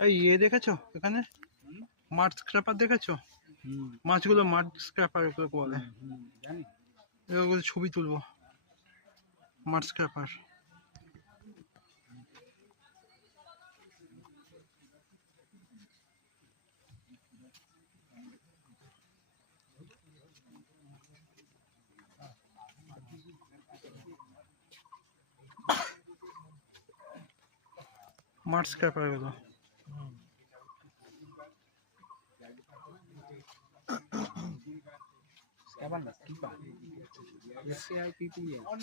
এই দেখেছো এখানে মাড স্ক্র্যাপার দেখেছো? মাছগুলো মাড স্ক্র্যাপার এগুলো বলে। এগুলো ছবি তুলবো। মাড স্ক্র্যাপার। মাড স্ক্র্যাপার এগুলো।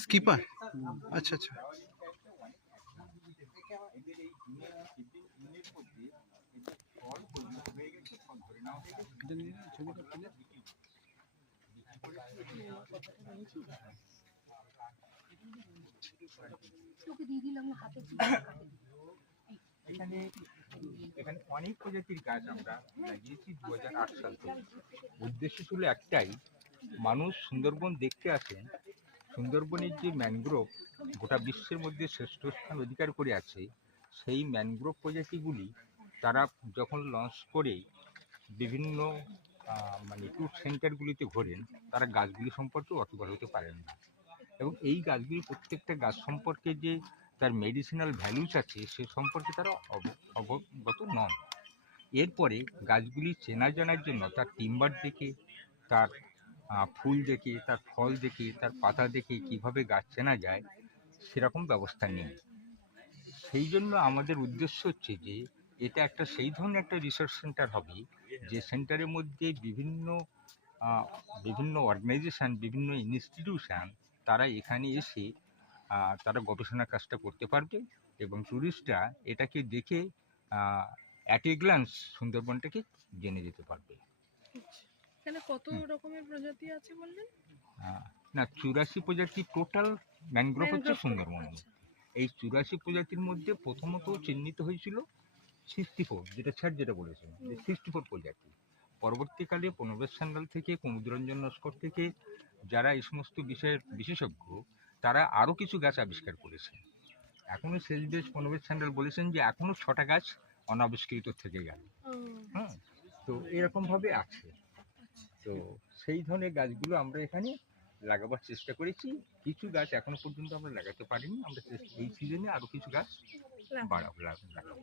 স্কিপার, আচ্ছা আচ্ছা। এখানে অনেক প্রজাতির গাছ আমরা লাগিয়েছি 2008 সাল থেকে। উদ্দেশ্য ছিল একটাই, মানুষ সুন্দরবন দেখতে আসেন, সুন্দরবনের যে ম্যানগ্রোভ গোটা বিশ্বের মধ্যে শ্রেষ্ঠ স্থান অধিকার করে আছে, সেই ম্যানগ্রোভ প্রজাতিগুলি তারা যখন লঞ্চ করে বিভিন্ন মানে ট্যুর সেন্টারগুলিতে ঘোরেন, তারা গাছগুলি সম্পর্কে অতবার হতে পারেন না। এবং এই গাছগুলি প্রত্যেকটা গাছ সম্পর্কে যে তার মেডিসিনাল ভ্যালুস আছে সে সম্পর্কে তারা অবগত নন। এরপরে গাছগুলি চেনা জানার জন্য তার টিম্বার দেখে, তার ফুল দেখে, তার ফল দেখে, তার পাতা দেখে কিভাবে গাছ চেনা যায় সেরকম ব্যবস্থা নেই। সেই জন্য আমাদের উদ্দেশ্য হচ্ছে যে এটা একটা সেই ধরনের একটা রিসার্চ সেন্টার হবে যে সেন্টারের মধ্যে বিভিন্ন অর্গানাইজেশন, বিভিন্ন ইনস্টিটিউশন তারা এখানে এসে তারা গবেষণার কাজটা করতে পারবে এবং ট্যুরিস্টরা এটাকে দেখে অ্যাট এ গ্ল্যান্স সুন্দরবনটাকে জেনে যেতে পারবে। এখানে কত রকমের প্রজাতি আছে বললেন? না, 84 প্রজাতি টোটাল ম্যানগ্রোভ হচ্ছে সুন্দরবন। এই 84 প্রজাতির মধ্যে প্রথমত চিহ্নিত হয়েছিল 64, যেটা স্যার যেটা বলেছেন যে 64 প্রজাতি। পরবর্তীকালে প্রণবেশ সান্যাল থেকে, কুমুদরঞ্জন নস্কর থেকে যারা এই সমস্ত বিষয়ের বিশেষজ্ঞ, তারা আরও কিছু গাছ আবিষ্কার করেছেন। এখনো শেষ বেশ প্রণবেশ সান্যাল বলেছেন যে এখনো 6টা গাছ অনাবিষ্কৃত থেকে গেল। তো এরকমভাবে আছে। তো সেই ধরনের গাছগুলো আমরা এখানে লাগাবার চেষ্টা করেছি। কিছু গাছ এখনো পর্যন্ত আমরা লাগাতে পারিনি, আমরা এই সিজনে আরো কিছু গাছ লাগাবো।